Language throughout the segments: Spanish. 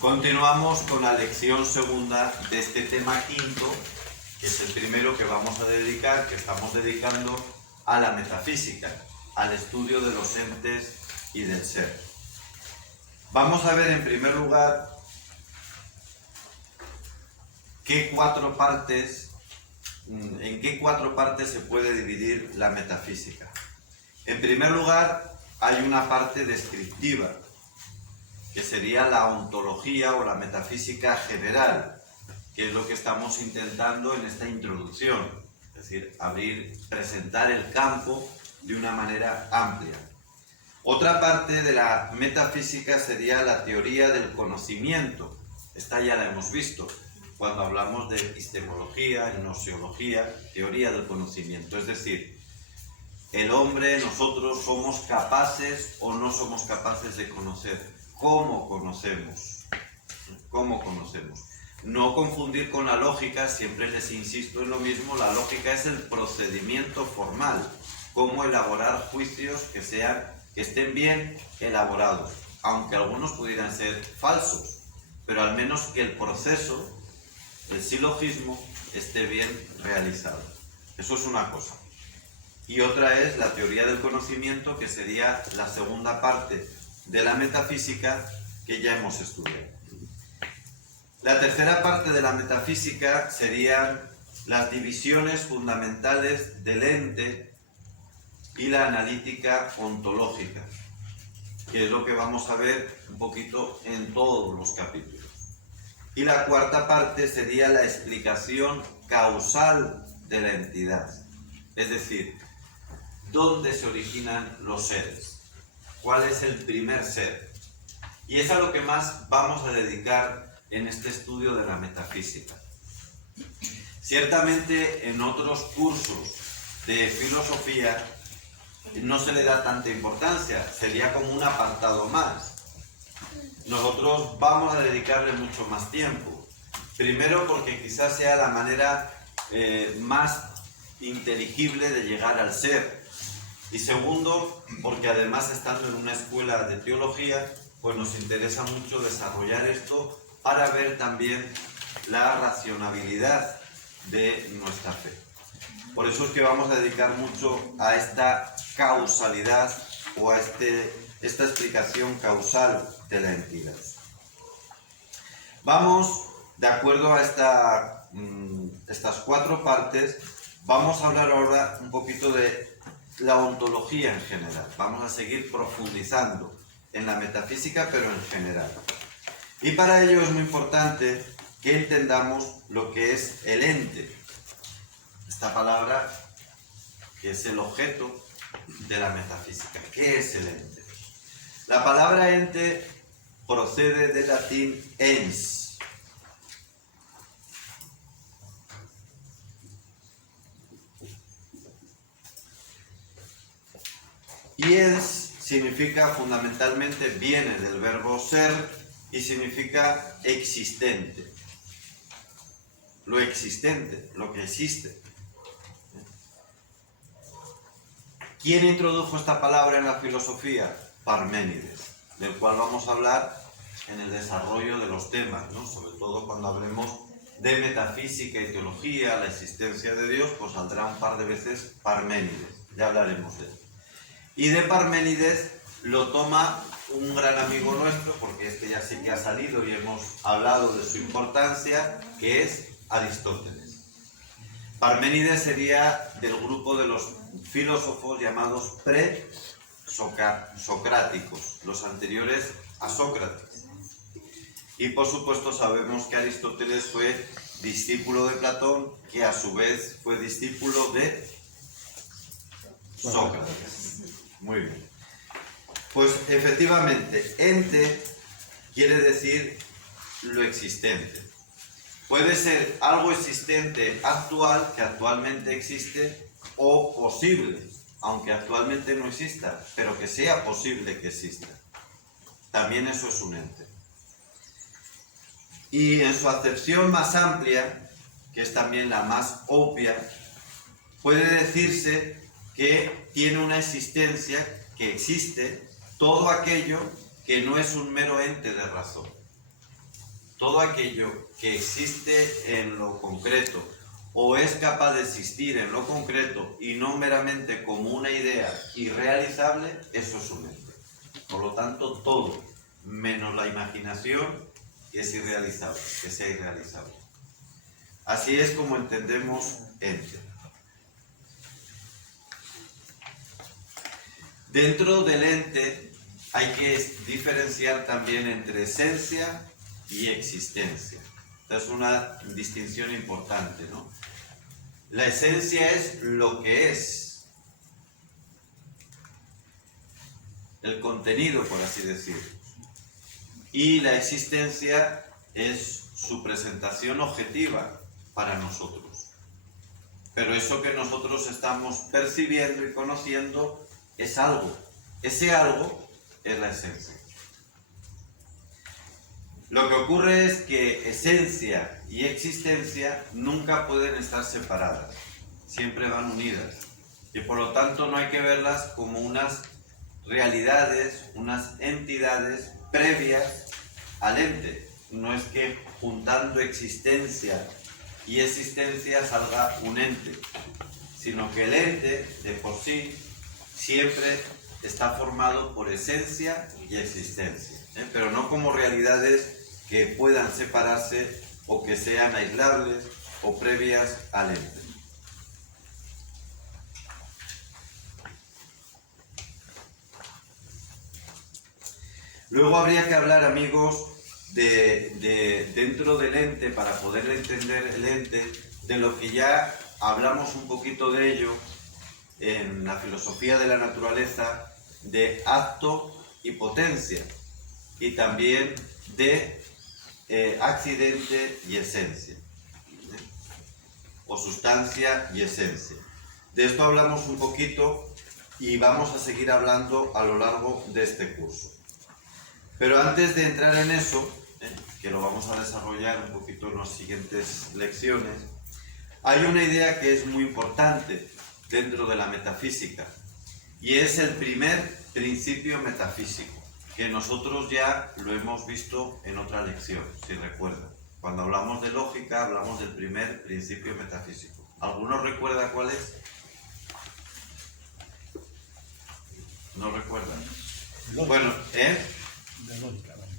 Continuamos con la lección segunda de este tema quinto, que es el primero que vamos a dedicar, que estamos dedicando a la metafísica, al estudio de los entes y del ser. Vamos a ver en primer lugar en qué cuatro partes se puede dividir la metafísica. En primer lugar, hay una parte descriptiva, que sería la ontología o la metafísica general, que es lo que estamos intentando en esta introducción, es decir, presentar el campo de una manera amplia. Otra parte de la metafísica sería la teoría del conocimiento. Esta ya la hemos visto cuando hablamos de epistemología, gnoseología, teoría del conocimiento, es decir, el hombre, nosotros somos capaces o no somos capaces de conocer. ¿Cómo conocemos? ¿Cómo conocemos? No confundir con la lógica, siempre les insisto en lo mismo, la lógica es el procedimiento formal, cómo elaborar juicios que estén bien elaborados, aunque algunos pudieran ser falsos, pero al menos que el proceso, el silogismo, esté bien realizado. Eso es una cosa. Y otra es la teoría del conocimiento, que sería la segunda parte de la metafísica que ya hemos estudiado. La tercera parte de la metafísica serían las divisiones fundamentales del ente y la analítica ontológica, que es lo que vamos a ver un poquito en todos los capítulos. Y la cuarta parte sería la explicación causal de la entidad, es decir, ¿dónde se originan los seres? ¿Cuál es el primer ser? Y es a lo que más vamos a dedicar en este estudio de la metafísica. Ciertamente en otros cursos de filosofía no se le da tanta importancia, sería como un apartado más. Nosotros vamos a dedicarle mucho más tiempo. Primero porque quizás sea la manera más inteligible de llegar al ser. Y segundo, porque además estando en una escuela de teología, pues nos interesa mucho desarrollar esto para ver también la racionalidad de nuestra fe. Por eso es que vamos a dedicar mucho a esta causalidad o a esta explicación causal de la entidad. Vamos, de acuerdo a estas cuatro partes, vamos a hablar ahora un poquito de la ontología en general. Vamos a seguir profundizando en la metafísica, pero en general. Y para ello es muy importante que entendamos lo que es el ente. Esta palabra que es el objeto de la metafísica. ¿Qué es el ente? La palabra ente procede del latín ens. Y ens significa fundamentalmente, viene del verbo ser y significa existente. Lo existente, lo que existe. ¿Quién introdujo esta palabra en la filosofía? Parménides, del cual vamos a hablar en el desarrollo de los temas, ¿no? Sobre todo cuando hablemos de metafísica y teología, la existencia de Dios, pues saldrá un par de veces Parménides, ya hablaremos de él. Y de Parménides lo toma un gran amigo nuestro, porque este ya sí que ha salido y hemos hablado de su importancia, que es Aristóteles. Parménides sería del grupo de los filósofos llamados pre-socráticos, los anteriores a Sócrates. Y por supuesto sabemos que Aristóteles fue discípulo de Platón, que a su vez fue discípulo de Sócrates. Muy bien. Pues efectivamente, ente quiere decir lo existente. Puede ser algo existente actual, que actualmente existe, o posible, aunque actualmente no exista, pero que sea posible que exista. También eso es un ente. Y en su acepción más amplia, que es también la más obvia, puede decirse que tiene una existencia, que existe todo aquello que no es un mero ente de razón. todo aquello que existe en lo concreto o es capaz de existir en lo concreto y no meramente como una idea irrealizable, eso es un ente. Por lo tanto, todo, menos la imaginación, es irrealizable, que sea irrealizable. Así es como entendemos ente. Dentro del ente hay que diferenciar también entre esencia y existencia. Esta es una distinción importante, ¿no? La esencia es lo que es, el contenido, por así decirlo. Y la existencia es su presentación objetiva para nosotros. Pero eso que nosotros estamos percibiendo y conociendo es algo. Ese algo es la esencia. Lo que ocurre es que esencia y existencia nunca pueden estar separadas. Siempre van unidas. Y por lo tanto no hay que verlas como unas realidades, unas entidades previas al ente. No es que juntando existencia y existencia salga un ente, sino que el ente de por sí siempre está formado por esencia y existencia, pero no como realidades que puedan separarse o que sean aislables o previas al ente. Luego habría que hablar, amigos, de dentro del ente, para poder entender el ente, de lo que ya hablamos un poquito de ello en la filosofía de la naturaleza, de acto y potencia, y también de accidente y esencia, o sustancia y esencia. De esto hablamos un poquito y vamos a seguir hablando a lo largo de este curso. Pero antes de entrar en eso, que lo vamos a desarrollar un poquito en las siguientes lecciones, hay una idea que es muy importante dentro de la metafísica, y es el primer principio metafísico, que nosotros ya lo hemos visto en otra lección, si recuerdan. Cuando hablamos de lógica, hablamos del primer principio metafísico. ¿Alguno recuerda cuál es? ¿No recuerdan? Bueno, De lógica, ¿vale?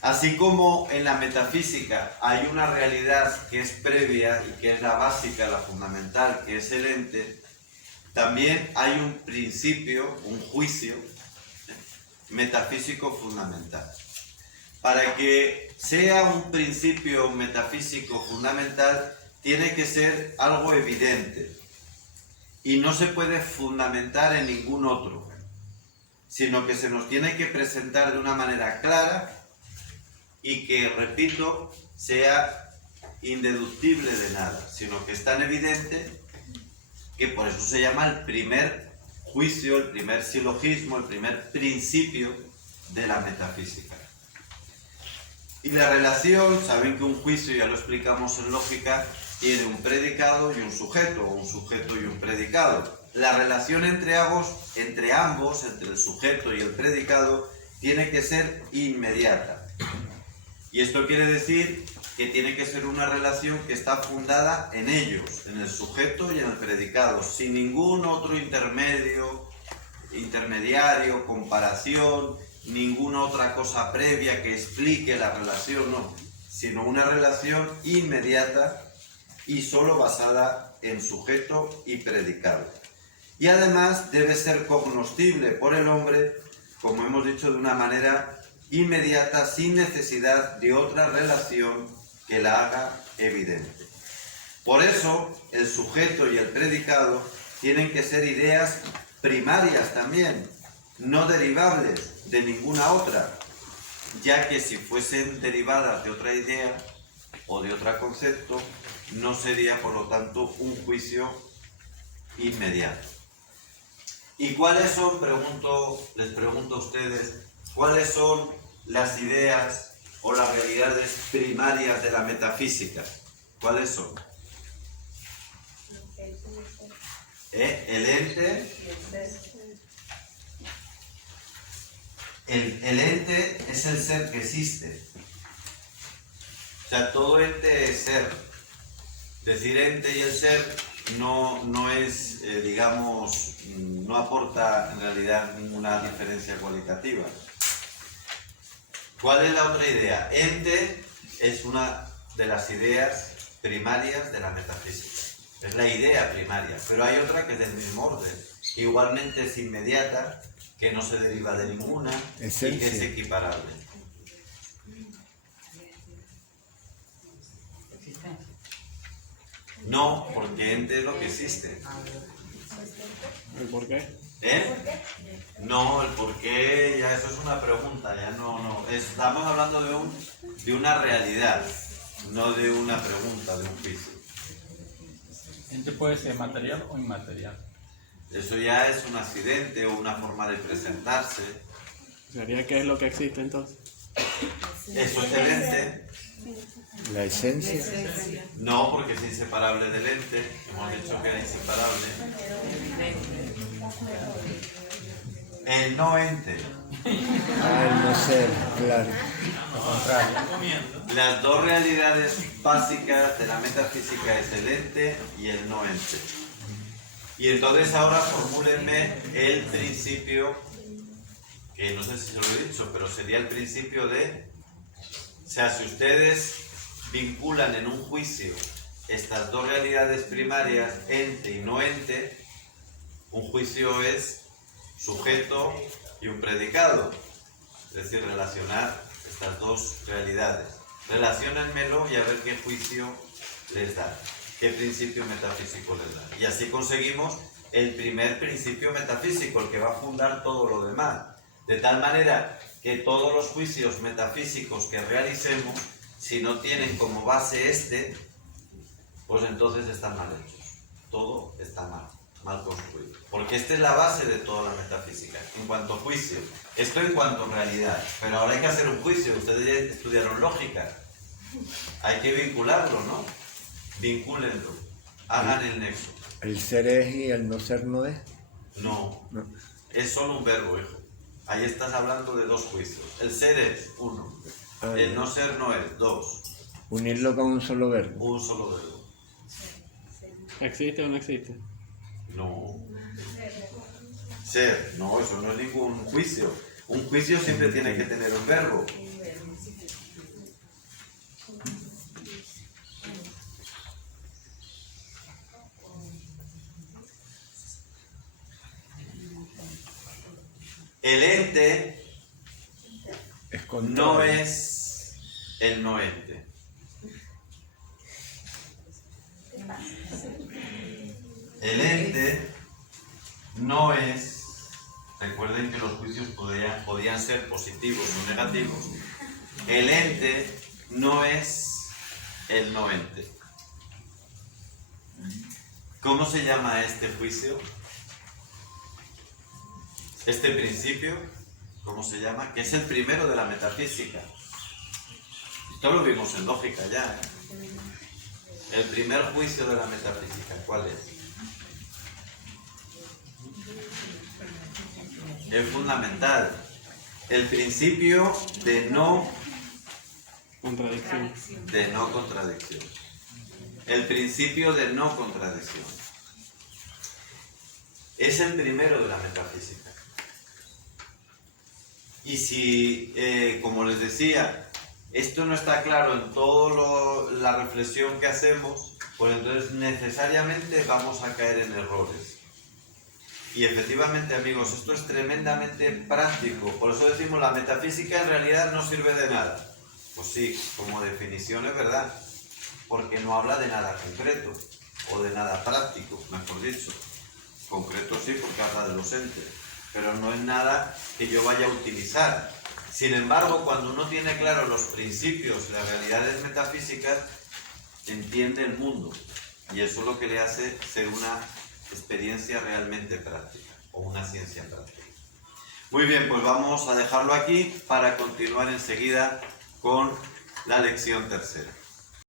Así como en la metafísica hay una realidad que es previa y que es la básica, la fundamental, que es el ente, también hay un principio, un juicio metafísico fundamental. Para que sea un principio metafísico fundamental, tiene que ser algo evidente y no se puede fundamentar en ningún otro, sino que se nos tiene que presentar de una manera clara y que, repito, sea indeductible de nada, sino que es tan evidente que por eso se llama el primer juicio, el primer silogismo, el primer principio de la metafísica. Y la relación, saben que un juicio, ya lo explicamos en lógica, tiene un predicado y un sujeto, o un sujeto y un predicado. La relación entre ambos, entre el sujeto y el predicado, tiene que ser inmediata. Y esto quiere decir que tiene que ser una relación que está fundada en ellos, en el sujeto y en el predicado, sin ningún otro intermediario, comparación, ninguna otra cosa previa que explique la relación, no, sino una relación inmediata y solo basada en sujeto y predicado. Y además debe ser cognoscible por el hombre, como hemos dicho, de una manera inmediata, sin necesidad de otra relación que la haga evidente. Por eso, el sujeto y el predicado tienen que ser ideas primarias también, no derivables de ninguna otra, ya que si fuesen derivadas de otra idea o de otro concepto, no sería, por lo tanto, un juicio inmediato. ¿Y cuáles son, les pregunto a ustedes, cuáles son las ideas o las realidades primarias de la metafísica? ¿Cuáles son? El ente, el ente es el ser que existe. O sea, todo ente es ser. Decir ente y el ser no es, digamos, no aporta en realidad ninguna diferencia cualitativa. ¿Cuál es la otra idea? Ente es una de las ideas primarias de la metafísica. Es la idea primaria, pero hay otra que es del mismo orden. Igualmente es inmediata, que no se deriva de ninguna Esencia. y que es equiparable. No, porque ente es lo que existe. ¿El por qué? ¿Eh? No, el por qué, ya eso es una pregunta, ya no. Estamos hablando de una realidad, no de una pregunta, de un juicio. Ente puede ser material o inmaterial. Eso ya es un accidente o una forma de presentarse. ¿Sería qué es lo que existe entonces? Eso es el ente. La esencia. No, porque es inseparable del ente. Hemos dicho que era inseparable. El no ente. El no ser, claro. Lo contrario. Las dos realidades básicas de la metafísica es el ente y el no ente. Y entonces ahora formúlenme el principio, que no sé si se lo he dicho, pero sería el principio de... O sea, si ustedes vinculan en un juicio estas dos realidades primarias, ente y no ente, un juicio es sujeto y un predicado. Es decir, relacionar estas dos realidades. Relaciónenmelo y a ver qué juicio les da, qué principio metafísico les da. Y así conseguimos el primer principio metafísico, el que va a fundar todo lo demás. De tal manera que todos los juicios metafísicos que realicemos, si no tienen como base este, pues entonces están mal hechos. Todo está mal construido. Porque esta es la base de toda la metafísica, en cuanto a juicio. Esto en cuanto a realidad. Pero ahora hay que hacer un juicio. Ustedes ya estudiaron lógica. Hay que vincularlo, ¿no? Vincúlenlo. Hagan el nexo. El ser es y el no ser no es. No. No. Es solo un verbo, hijo. Ahí estás hablando de dos juicios. El ser es, uno. El no ser no es, dos. Unirlo con un solo verbo. Un solo verbo. ¿Existe o no existe? No. Ser, no, eso no es ningún juicio. Un juicio siempre tiene que tener un verbo. El ente Es no contrario. es el no ente. El ente no es, recuerden que los juicios podían ser positivos o negativos, el ente no es el no ente. ¿Cómo se llama este juicio? Este principio, ¿cómo se llama? Que es el primero de la metafísica. Esto lo vimos en lógica ya, ¿eh? El primer juicio de la metafísica, ¿cuál es? El fundamental. El principio de no Contradicción. contradicción. El principio de no contradicción. Es el primero de la metafísica. Y si, como les decía, esto no está claro en toda la reflexión que hacemos, pues entonces necesariamente vamos a caer en errores. Y efectivamente, amigos, esto es tremendamente práctico. Por eso decimos, la metafísica en realidad no sirve de nada. Pues sí, como definición es verdad, porque no habla de nada concreto, o de nada práctico, mejor dicho. Concreto sí, porque habla de los entes, pero no es nada que yo vaya a utilizar. Sin embargo, cuando uno tiene claro los principios, las realidades metafísicas, entiende el mundo. Y eso es lo que le hace ser una experiencia realmente práctica, o una ciencia práctica. Muy bien, pues vamos a dejarlo aquí para continuar enseguida con la lección tercera.